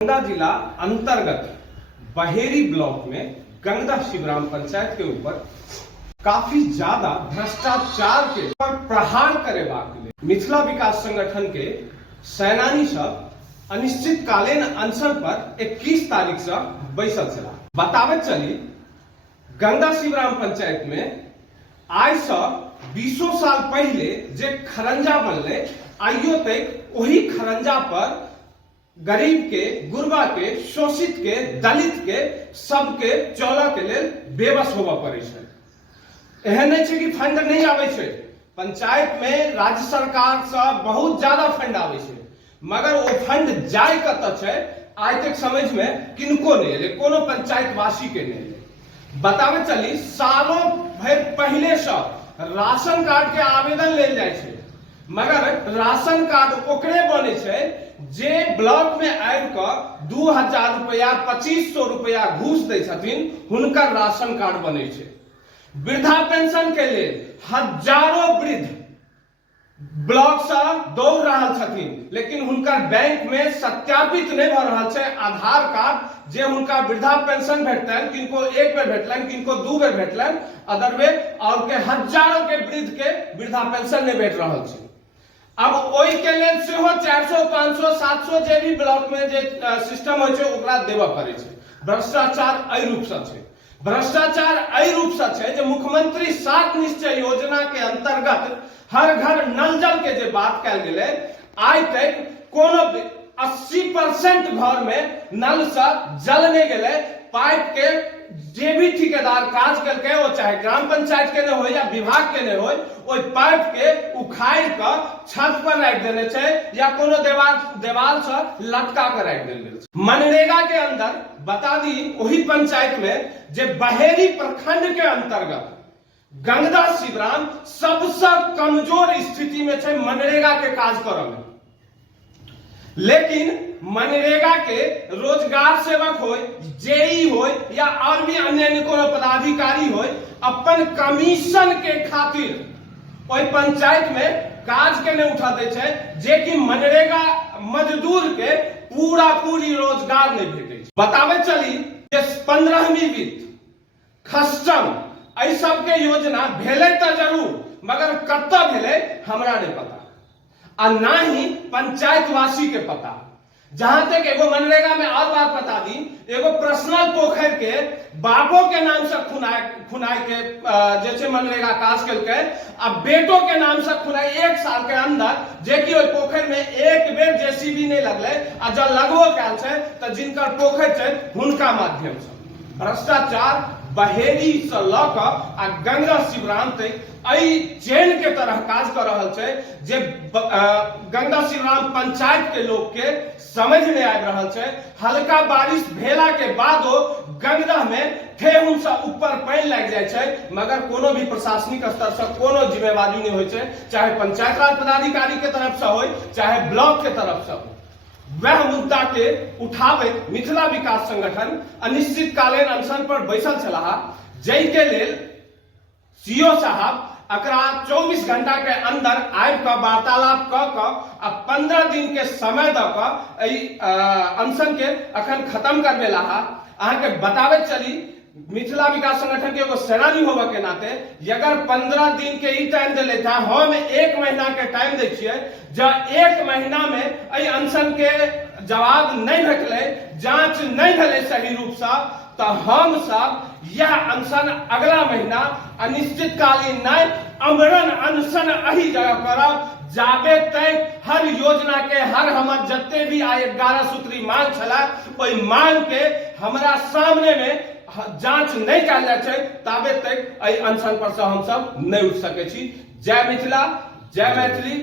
गंगा जिला अंतर्गत बहेरी ब्लॉक में गंगा शिवराम पंचायत के ऊपर काफी ज्यादा भ्रष्टाचार के ऊपर प्रहार करे लिए मिथिला विकास संगठन के सेनानी सब अनिश्चितकालीन अनशन पर 21 तारीख से बैसल चला। बतावे चली गंगा शिवराम पंचायत में आज से 20 साल पहले जे खरंजा बनले आइयो तक वही खरंजा पर गरीब के, गुरबा के, शोषित के, दलित के, सबके चौला के लेल बेबस होबा पड़े छै। एहन नहीं छै कि फंड नहीं आवे छै, पंचायत में राज्य सरकार से बहुत ज्यादा फंड आवे छै, मगर वो फंड जाय कत छै आज तक समझ में किनको नहीं एले, कोनो पंचायत वासी के नहीं एले। बतावे चली सालों भर पहले से राशन कार्ड के आवेदन लेल जाय छै, मगर राशन कार्ड ओकरे बने छै जे ब्लॉक में आबि के 2000 रुपया 2500 रुपया घूस दै छथिन, हुनकर राशन कार्ड बने छै। वृद्धा पेंशन के लिए हजारों वृद्ध ब्लॉक से दौड़ रहा छथिन, लेकिन हुनकर बैंक में सत्यापित नहीं भ रहा छै आधार कार्ड जे हुनका वृद्धा पेंशन भेटतन, किनको एक बेर भेटलन, किनको दू बेर भेटलन, अदर वे और के हजारों के वृद्ध के वृद्धा पेंशन नहीं भेट रहा छै। अब ओई के लेल सेहो 400 500 700 जे भी ब्लॉक में जे सिस्टम होय छै ओकरा देबा पड़े छै। भ्रष्टाचार एहि रूप से छै, भ्रष्टाचार एहि रूप से छै जे मुख्यमंत्री 7 निश्चय योजना के अंतर्गत हर घर नल जल के जे बात कैल गेलै, आज तक कोनो 80% घर में नल से जल नहीं गेलै। पाइप के जे भी ठेकेदार काज करके, वो चाहे ग्राम पंचायत के ने हो या विभाग के ने हो, ओई पाइप के उखाड़ के छत पर रख देने छै या कोनो देवाल से लटका कर रख देने छै। मनरेगा के अंदर बता दी वही पंचायत में जे बहेरी प्रखंड के अंतर्गत गंगा शिवराम सबसे कमजोर स्थिति में छै मनरेगा के काज करने में। लेकिन मनरेगा के रोजगार सेवक हो, जेई हो या और भी अन्य कोनो पदाधिकारी हो, अपन कमीशन के खातिर ओई पंचायत में काज के नहीं उठा दे छै, जे कि मनरेगा मजदूर के पूरी रोजगार नहीं भेटे। बतावे चली जे 15वीं वित्त खस्टम एहि सब के योजना भेले तो जरूर, मगर कत भेले हमरा नहीं पता आ ना ही पंचायत वासी के पता। जहां तक एगो मनरेगा में और बात बता दी, एगो पर्सनल पोखर के बापो के नाम से खुनाई के जैसे मनरेगा काज करके अब बेटों के नाम से खुनाई 1 साल के अंदर, जे कि ओई पोखर में एक बेर जेसीबी नहीं लगले आ जब लगबो कैल छै त जिनकर पोखर छै हुनका माध्यम से भ्रष्टाचार बहेरी से लक आ गंगा शिवराम तक एहि चेन के तरह काज कर रहा छै, जे गंगा शिवराम पंचायत के लोग के समझ नहीं आ रहा छै। हल्का बारिश भेला के बादो गंगा में ठेहुन से ऊपर पानी लग जाय छै, मगर कोनो भी प्रशासनिक स्तर से कोनो जिम्मेवारी नहीं होय छै, चाहे पंचायत राज पदाधिकारी के तरफ से हो चाहे ब्लॉक के तरफ से हो। वह मुद्दा के उठावे मिथिला विकास संगठन अनिश्चितकालीन अनशन पर बैसल छलाह, जै के लेल सीओ साहब अकरा 24 घंटा के अंदर आबि के वार्तालाप क 15 दिन के समय द के अनशन के अखन खत्म करबेला। अहाँ के बतावे चली मिथिला विकास संगठन के एगो सेनानी होबे के नाते अगर 15 दिन के ई टाइम देले था, हम 1 महीना के टाइम दै छियै, जब 1 महीना में एहि अनशन के जवाब नहीं भेटले, जांच नहीं भेले सही रूप से, तो हम सब यह अनशन अगला महीना अनिश्चितकालीन नहीं अमरण अनशन अही जगह करब, जाबे तक हर योजना के हर हमर जते भी 11 सूत्री मांग छला ओई मांग के हमरा सामने में जांच नहीं कल जाए छै, ताबे तक एहि अनशन पर से हम सब नहीं उठ सके छी। जय मिथिला, जय मैथिली।